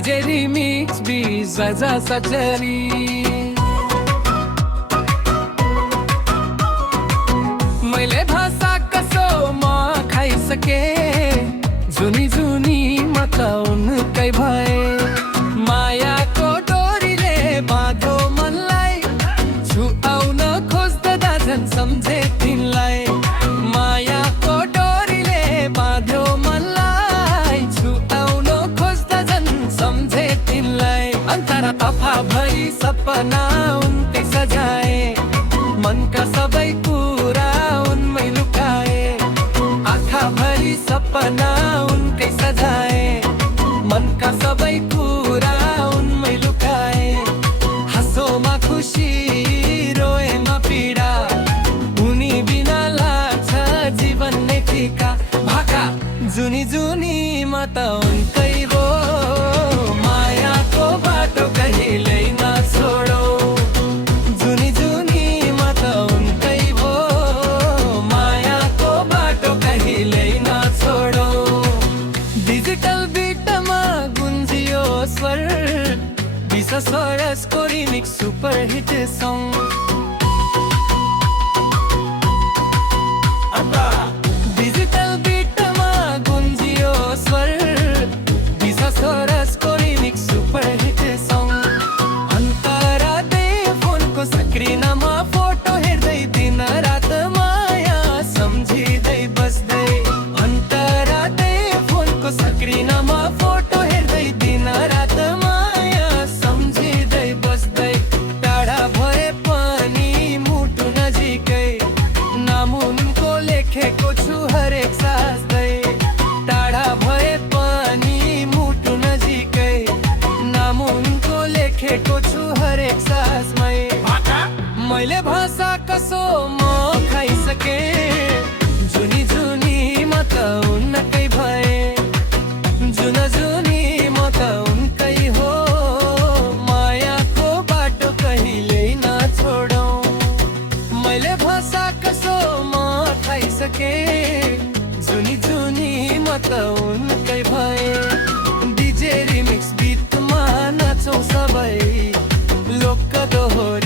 DJ remix बीज बजा सचरी मैले भाषा कसो म खाइसके जुनी जुनी म त उनकै भए मायाको डोरीले बाँधो मनलाई छुआउन खोज्दा झन् सम्झे तिनलाई मायाको डोरीले बाँध्यो मनलाई छुआउन खोज्दा झन् सम्झे तिनलाई अन्तरा तफा भई सपना उनकै सजाए मनका सबै कुरा उनमै लुकाए आँखा भरी सपना उनकै सजाए मनका सबै कुरा उनमै लुकाए हाँसोमा खुसी रोएमा पीडा उनी बिना लाग्छ जीवन नै फिका भाका जुनी जुनी म त उनकै हो मायाको बाटो कहिल्यै नछोडौ जुनी जुनी म त उनकै हो मायाको बाटो कहिल्यै नछोडौ डिजिटल बिटमा गुन्जियो स्वर विशा सरसको रिमिक्स सुपर हिट सङ डिजिटल बिटमा गुन्जियो स्वर विशा सरसको रिमिक्स सुपर हिट सङ अन्तरा दे फोनको स्क्रिनमा फोटो हेर्दै दिन रात माया सम्झिँदै बस्दै अन्तरा दे फोनको स्क्रिनमा फोटो हेर्दै दिन रात माया सम्झिँदै बस्दै टाढा भए पनि मुटु नजिकै नाम उनको लेखेको छु हरेक सासदै टाढा भए पनि मुटु नजिकै नाम उनको लेखेको छु हरेक सासमै मैले भाषा कसो म खाइसके जुनी जुनी म त उनकै भए जुन जुनी म त उनकै हो मायाको बाटो कहिल्यै नछोडौ मैले भाषा कसो म खाइसके जुनी जुनी म त उनकै भए डीजे रिमिक्स बिटमा नाचौँ सबै लोक दोहोरी